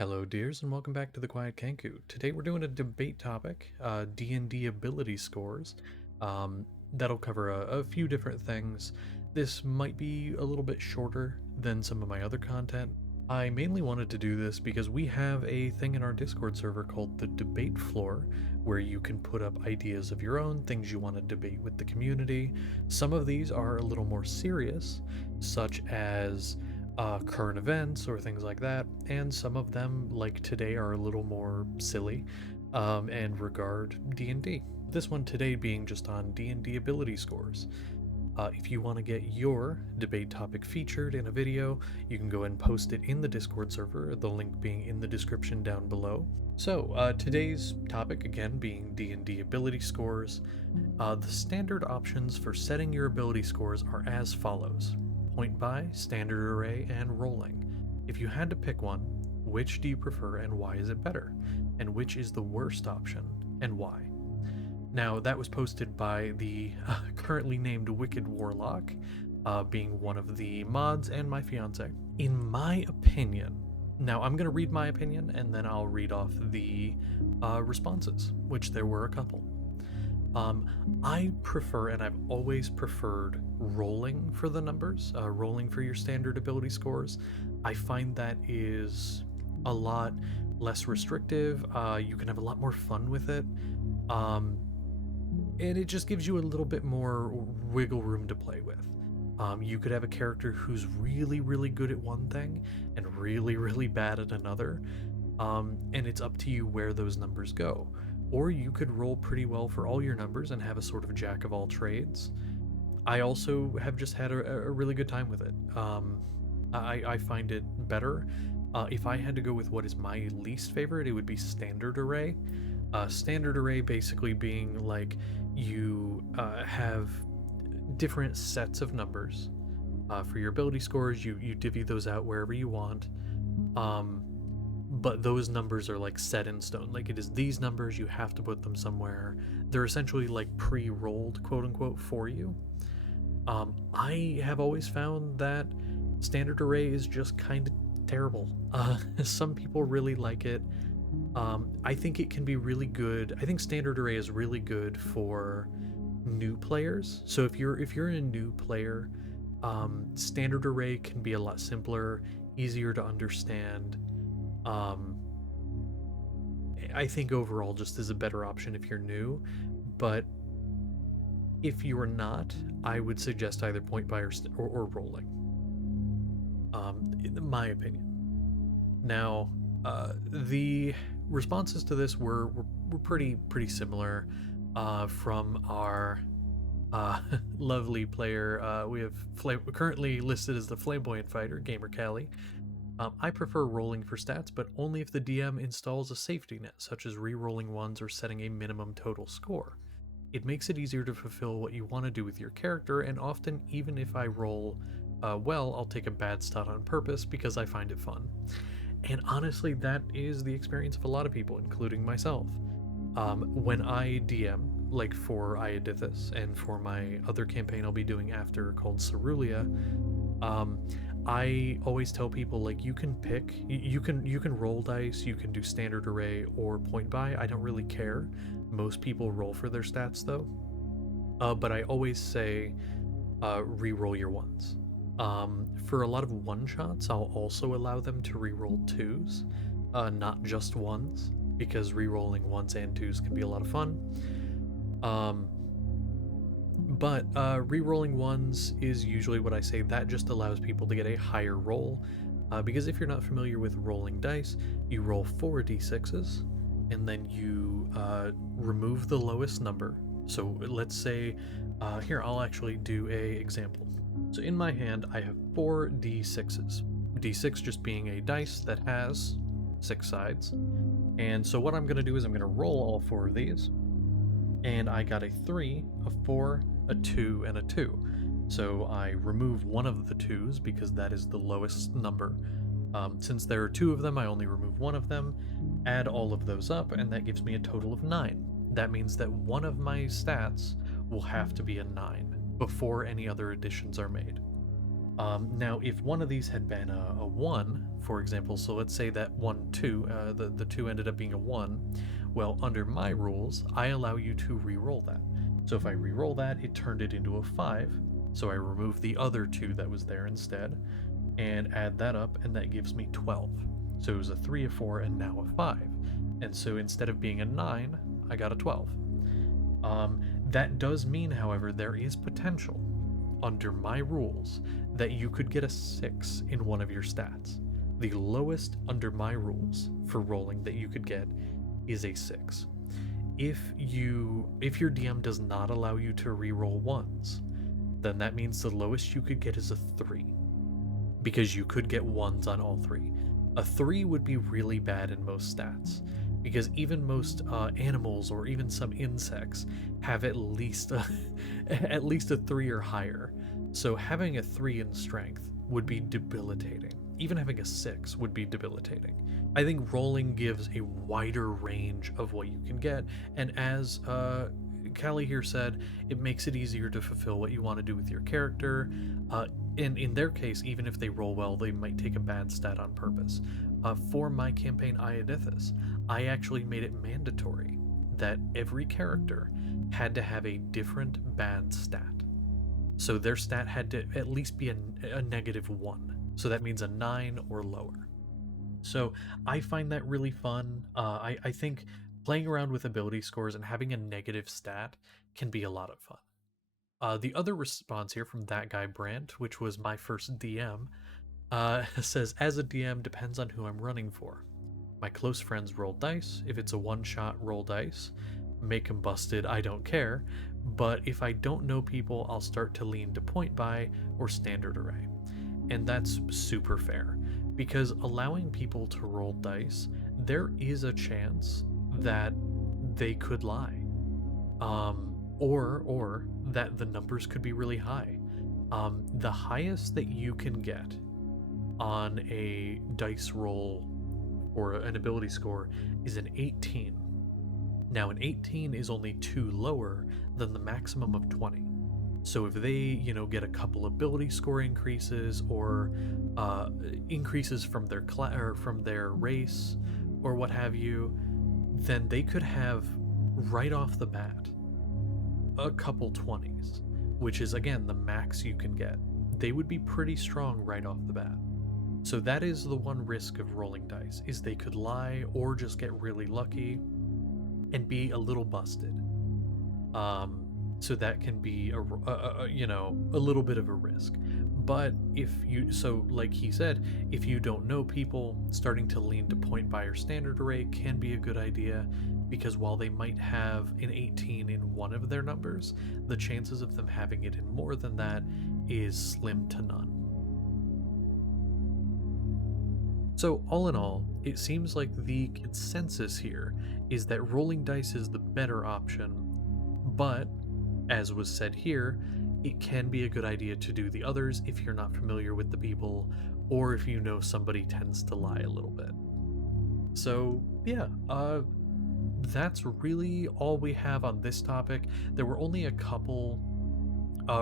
Hello, dears, and welcome back to the Quiet Kenku. Today we're doing a debate topic, D&D ability scores. That'll cover a few different things. This might be a little bit shorter than some of my other content. I mainly wanted to do this because we have a thing in our Discord server called the Debate Floor, where you can put up ideas of your own, things you want to debate with the community. Some of these are a little more serious, such as current events or things like that, and some of them, like today, are a little more silly and regard D&D. This one today being just on D&D ability scores. If you want to get your debate topic featured in a video, you can go and post it in the Discord server, the link being in the description down below. So, today's topic, again, being D&D ability scores. The standard options for setting your ability scores are as follows: point buy, standard array, and rolling. If you had to pick one, which do you prefer and why is it better? And which is the worst option and why? Now, that was posted by the currently named Wicked Warlock, being one of the mods and my fiance. In my opinion, now I'm going to read my opinion and then I'll read off the responses, which there were a couple. I prefer, and I've always preferred, rolling for the numbers, rolling for your standard ability scores. I find that is a lot less restrictive. You can have a lot more fun with it. And it just gives you a little bit more wiggle room to play with. You could have a character who's really, really good at one thing and really, really bad at another, and it's up to you where those numbers go. Or you could roll pretty well for all your numbers and have a sort of jack of all trades. I also have just had a really good time with it. I find it better. If I had to go with what is my least favorite, it would be standard array. Standard array basically being like you have different sets of numbers for your ability scores. You divvy those out wherever you want, but those numbers are like set in stone. Like, it is these numbers, you have to put them somewhere. They're essentially like pre-rolled, quote unquote, for you. I have always found that standard array is just kind of terrible. Some people really like it. I think it can be really good. I think standard array is really good for new players. So if you're a new player, standard array can be a lot simpler, easier to understand. I think overall just is a better option if you're new, but if you are not, I would suggest either point buy or rolling. In my opinion. Now, the responses to this were pretty similar from our lovely player. We have currently listed as the flamboyant fighter, Gamer Callie. I prefer rolling for stats, but only if the DM installs a safety net, such as re-rolling ones or setting a minimum total score. It makes it easier to fulfill what you want to do with your character, and often, even if I roll well, I'll take a bad stat on purpose because I find it fun. And honestly, that is the experience of a lot of people, including myself. When I DM, like for Iadithis and for my other campaign I'll be doing after called Cerulia, I always tell people, like, you can pick, you can roll dice, you can do standard array or point buy. I don't really care. Most people roll for their stats though. But I always say re-roll your ones. For a lot of one-shots, I'll also allow them to re-roll twos, not just ones, because re-rolling ones and twos can be a lot of fun. But re-rolling ones is usually what I say. That just allows people to get a higher roll, because if you're not familiar with rolling dice, you roll 4 d6s, and then you remove the lowest number. So let's say, here, I'll actually do a example. So in my hand, I have 4 d6s. D6 just being a dice that has 6 sides. And so what I'm going to do is I'm going to roll all 4 of these. And I got a 3, a 4, a 2, and a 2. So I remove one of the 2s because that is the lowest number. Since there are 2 of them, I only remove one of them, add all of those up, and that gives me a total of 9. That means that one of my stats will have to be a 9 before any other additions are made. Now, if one of these had been a 1, for example, so let's say that 1, 2, the 2 ended up being a 1, well, under my rules, I allow you to re-roll that. So if I re-roll that, it turned it into a 5, so I remove the other 2 that was there instead, and add that up, and that gives me 12. So it was a 3, a 4, and now a 5. And so instead of being a 9, I got a 12. That does mean, however, there is potential under my rules that you could get a 6 in one of your stats. The lowest under my rules for rolling that you could get is a 6. If your DM does not allow you to reroll ones, then that means the lowest you could get is a 3, because you could get ones on all 3. A 3 would be really bad in most stats, because even most animals or even some insects have at least a, at least a 3 or higher. So having a 3 in strength would be debilitating. Even having a 6 would be debilitating. I think rolling gives a wider range of what you can get, and as Callie here said, it makes it easier to fulfill what you want to do with your character. In their case, even if they roll well, they might take a bad stat on purpose. For my campaign Iodithus, I actually made it mandatory that every character had to have a different bad stat. So their stat had to at least be a -1. So that means a 9 or lower. So I find that really fun. I think playing around with ability scores and having a negative stat can be a lot of fun. The other response here from that guy Brant, which was my first DM, says, as a DM, depends on who I'm running for. My close friends roll dice. If it's a one-shot, roll dice. Make them busted, I don't care. But if I don't know people, I'll start to lean to point buy or standard array. And that's super fair, because allowing people to roll dice, there is a chance that they could lie. Or that the numbers could be really high. The highest that you can get on a dice roll or an ability score is an 18. Now, an 18 is only 2 lower than the maximum of 20. So if they, get a couple ability score increases or increases from their or from their race or what have you, then they could have right off the bat a couple 20s, which is again the max you can get. They would be pretty strong right off the bat. So that is the one risk of rolling dice, is they could lie or just get really lucky and be a little busted. So that can be a little bit of a risk. But like he said, if you don't know people, starting to lean to point buy or standard array can be a good idea, because while they might have an 18 in one of their numbers, the chances of them having it in more than that is slim to none. So all in all, it seems like the consensus here is that rolling dice is the better option, but as was said here, it can be a good idea to do the others if you're not familiar with the people, or if you know somebody tends to lie a little bit. So yeah, that's really all we have on this topic. There were only a couple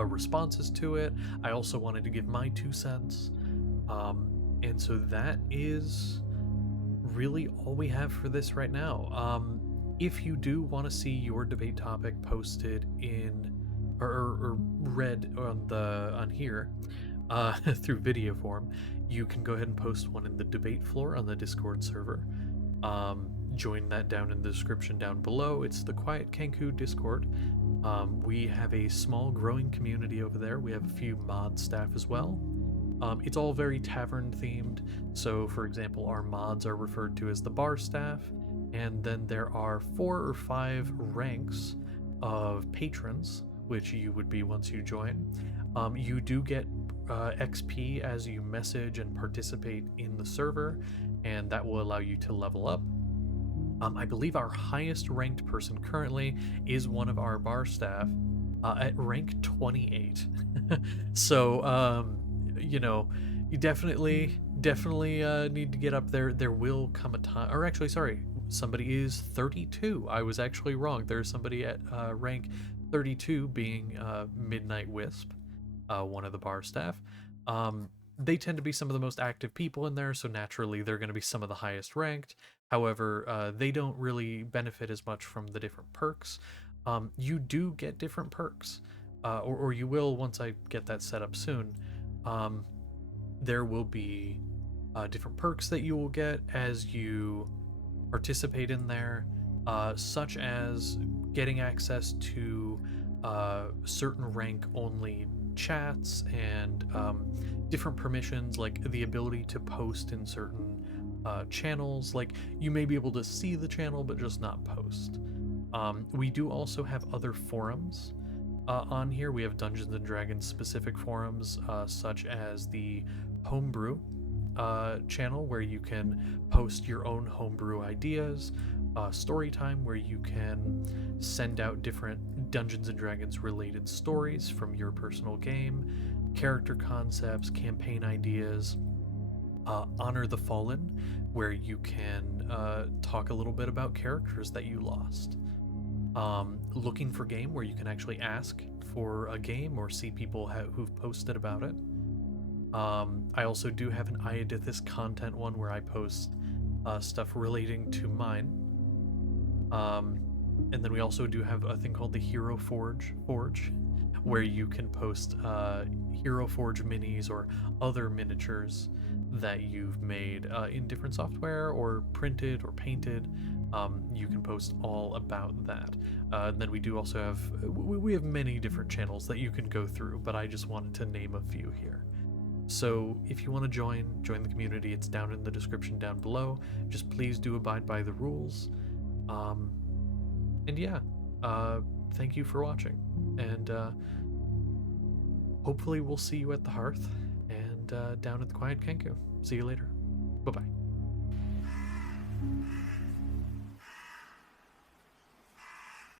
responses to it. I also wanted to give my 2 cents. And so that is really all we have for this right now. If you do want to see your debate topic posted in or read on here through video form, you can go ahead and post one in the debate floor on the Discord server. Join that down in the description down below. It's the Quiet Kenku Discord. We have a small growing community over there. We have a few mod staff as well. It's all very tavern themed. So for example, our mods are referred to as the bar staff, and then there are 4 or 5 ranks of patrons, which you would be once you join. You do get XP as you message and participate in the server, and that will allow you to level up. I believe our highest ranked person currently is one of our bar staff at rank 28. So you definitely need to get up there. There will come a time, or actually, sorry, somebody is 32. I was actually wrong. There's somebody at rank 32, being Midnight Wisp, one of the bar staff. They tend to be some of the most active people in there, so naturally they're going to be some of the highest ranked. However, they don't really benefit as much from the different perks. You do get different perks, or you will once I get that set up soon. Um, there will be different perks that you will get as you participate in there, such as getting access to certain rank only chats and different permissions, like the ability to post in certain channels. Like, you may be able to see the channel but just not post. We do also have other forums on here. We have Dungeons and Dragons specific forums, such as the Homebrew channel, where you can post your own homebrew ideas, story time, where you can send out different Dungeons and Dragons related stories from your personal game, character concepts, campaign ideas. Honor the Fallen, where you can talk a little bit about characters that you lost. Looking for Game, where you can actually ask for a game or see people who've posted about it. I also do have an Iadithis content one where I post stuff relating to mine. And then we also do have a thing called the Hero Forge, where you can post Hero Forge minis or other miniatures that you've made in different software or printed or painted. You can post all about that. And then we do also have we have many different channels that you can go through, but I just wanted to name a few here. So if you want to join the community, it's down in the description down below. Just please do abide by the rules. And yeah, thank you for watching, and hopefully we'll see you at the Hearth and down at the Quiet Kenku. See you later. Bye-bye.